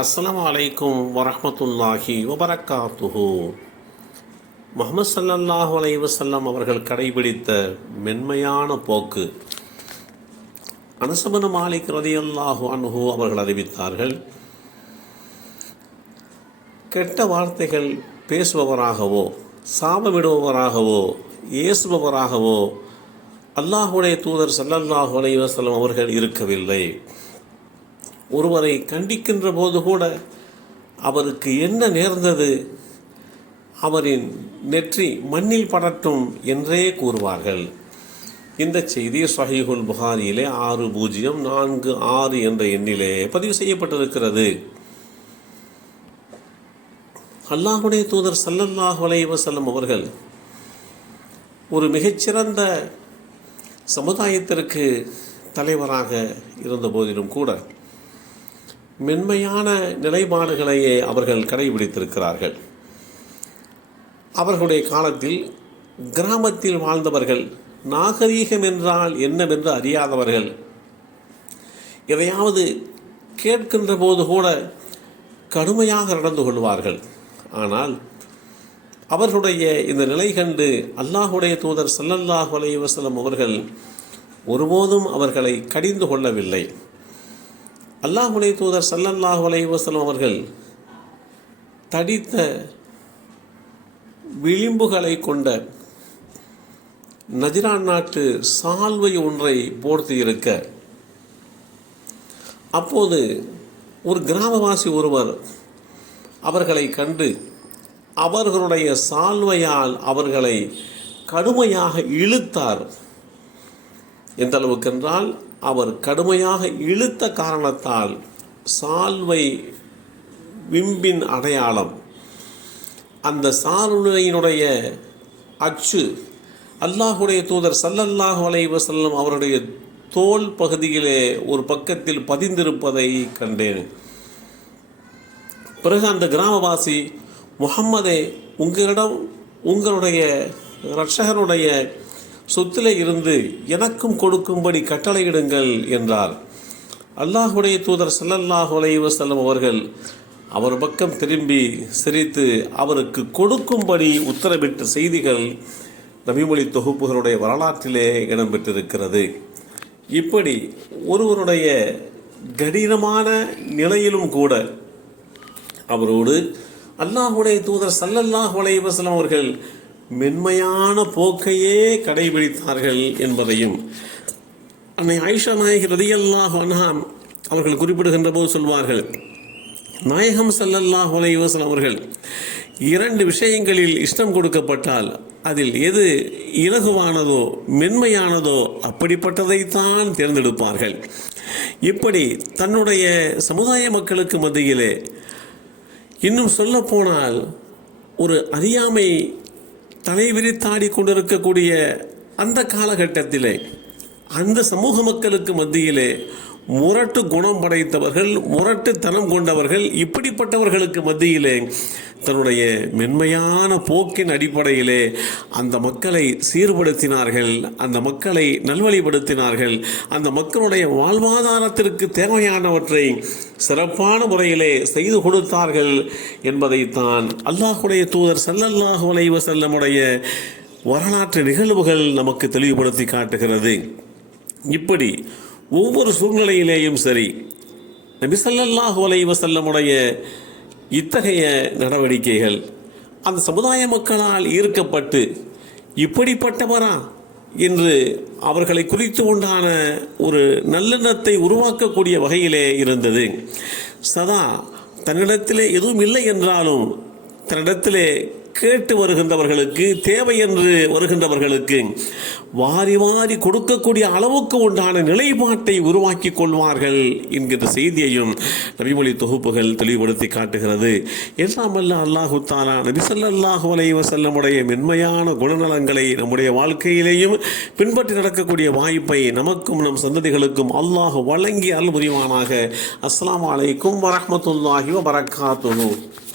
அஸ்லாம் வலைக்கும் வரமத்துல்லாஹி வபரகாத்துஹு முகமது சல்லாஹ் அலை வசல்லாம் அவர்கள் கடைபிடித்த மென்மையான போக்கு அனசபன மாலிக் ரதியல்லாஹு அன்ஹு அவர்கள் அறிவித்தார்கள் கெட்ட வார்த்தைகள் பேசுபவராகவோ சாபமிடுபவராகவோ ஏசுபவராகவோ அல்லாஹுடைய தூதர் சல்லல்லாஹு அலைவசல்லம் அவர்கள் இருக்கவில்லை ஒருவரை கண்டிக்கின்ற போது கூட அவருக்கு என்ன நேர்ந்தது அவரின் நெற்றி மண்ணில் படட்டும் என்றே கூறுவார்கள் இந்த செய்தி சஹிஹுல் புகாரியிலே ஆறு பூஜ்ஜியம் நான்கு ஆறு என்ற எண்ணிலே பதிவு செய்யப்பட்டிருக்கிறது அல்லாஹுடைய தூதர் சல்லல்லாஹ் வலைவசல்லம் அவர்கள் ஒரு மிகச்சிறந்த சமுதாயத்திற்கு தலைவராக இருந்த போதிலும் கூட மென்மையான நிலைப்பாடுகளையே அவர்கள் கடைபிடித்திருக்கிறார்கள் அவர்களுடைய காலத்தில் கிராமத்தில் வாழ்ந்தவர்கள் நாகரீகம் என்றால் என்னவென்று அறியாதவர்கள் எதையாவது கேட்கின்ற போது கூட கடுமையாக நடந்து கொள்வார்கள் ஆனால் அவர்களுடைய இந்த நிலை கண்டு அல்லாஹுடைய தூதர் சல்லல்லாஹு அலைவசலம் அவர்கள் ஒருபோதும் அவர்களை கடிந்து கொள்ளவில்லை அல்லாஹுலை தூதர் சல்லல்லாஹு வசலம் அவர்கள் தடித்த விளிம்புகளை கொண்ட நஜிரான் நாட்டு சால்வை ஒன்றை போர்த்தியிருக்க இருக்க அப்போது ஒரு கிராமவாசி ஒருவர் அவர்களை கண்டு அவர்களுடைய சால்வையால் அவர்களை கடுமையாக இழுத்தார் எந்த என்றால் அவர் கடுமையாக இழுத்த காரணத்தால் சால்வை விம்பின் அடையாளம் அந்த சாலுணையினுடைய அச்சு அல்லாஹுடைய தூதர் சல்லல்லாஹு செல்லும் அவருடைய தோல் பகுதியிலே ஒரு பக்கத்தில் பதிந்திருப்பதை கண்டேன் பிறகு அந்த கிராமவாசி முகம்மதே உங்களிடம் உங்களுடைய ரட்சகனுடைய சொத்திலே இருந்து எனக்கும் கொடுக்கும்படி கட்டளையிடுங்கள் என்றார் அல்லாஹுடைய தூதர் சல்லல்லாஹு அலைவசல்லம் அவர்கள் அவர் பக்கம் திரும்பி சிரித்து அவருக்கு கொடுக்கும்படி உத்தரவிட்ட செய்திகள் நபிமொழி தொகுப்புகளுடைய வரலாற்றிலே இடம்பெற்றிருக்கிறது இப்படி ஒருவருடைய கடினமான நிலையிலும் கூட அவரோடு அல்லாஹுடைய தூதர் சல்லல்லாஹ் அலைவசலம் அவர்கள் மென்மையான போக்கையே கடைபிடித்தார்கள் என்பதையும் அன்னை ஆயிஷா நாயகி ரதியல்லாஹ் அன்ஹாம் அவர்கள் குறிப்பிடுகின்ற போது சொல்வார்கள் நாயகம் சல்லல்லாஹ் அலைவாசன் அவர்கள் இரண்டு விஷயங்களில் இஷ்டம் கொடுக்கப்பட்டால் அதில் எது இலகுவானதோ மென்மையானதோ அப்படிப்பட்டதைத்தான் தேர்ந்தெடுப்பார்கள் இப்படி தன்னுடைய சமுதாய மக்களுக்கு மத்தியிலே இன்னும் சொல்லப்போனால் ஒரு அறியாமை தலைவிரித்தாடி கொண்டிருக்கக்கூடிய அந்த காலகட்டத்திலே அந்த சமூக மக்களுக்கு மத்தியிலே முரட்டு குணம் படைத்தவர்கள் முரட்டுத்தனம் கொண்டவர்கள் இப்படிப்பட்டவர்களுக்கு மத்தியிலே தன்னுடைய மென்மையான போக்கின் அடிப்படையிலே அந்த மக்களை சீர்படுத்தினார்கள் அந்த மக்களை நல்வழிப்படுத்தினார்கள் அந்த மக்களுடைய வாழ்வாதாரத்திற்கு தேவையானவற்றை சிறப்பான முறையிலே செய்து கொடுத்தார்கள் என்பதைத்தான் அல்லாஹுடைய தூதர் செல்லல்லாஹு வலைவ செல்லமுடைய வரலாற்று நிகழ்வுகள் நமக்கு தெளிவுபடுத்தி காட்டுகிறது இப்படி ஒவ்வொரு சூழ்நிலையிலேயும் சரி நபிசல்லாஹு அலை செல்லமுடைய இத்தகைய நடவடிக்கைகள் அந்த சமுதாய மக்களால் ஈர்க்கப்பட்டு இப்படிப்பட்டவரா என்று அவர்களை குறித்து உண்டான ஒரு நல்லெண்ணத்தை உருவாக்கக்கூடிய வகையிலே இருந்தது சதா தன்னிடத்திலே எதுவும் இல்லை என்றாலும் தன்னிடத்திலே கேட்டு வருகின்றவர்களுக்கு தேவை என்று வருகின்றவர்களுக்கு வாரி வாரி கொடுக்கக்கூடிய அளவுக்கு உண்டான நிலைப்பாட்டை உருவாக்கி கொள்வார்கள் என்கிற செய்தியையும் நபிமொழி தொகுப்புகள் தெளிவுபடுத்தி காட்டுகிறது எல்லாம் அல்லாஹு தாலா நபிசல்லாஹு வலைவ செல்லமுடைய மென்மையான குணநலங்களை நம்முடைய வாழ்க்கையிலேயும் பின்பற்றி நடக்கக்கூடிய வாய்ப்பை நமக்கும் நம் சந்ததிகளுக்கும் அல்லாஹ் வழங்கி அல்புரிவானாக அஸ்லாம் வலைக்கும் வரமத்துல்லாஹி வரகாத்து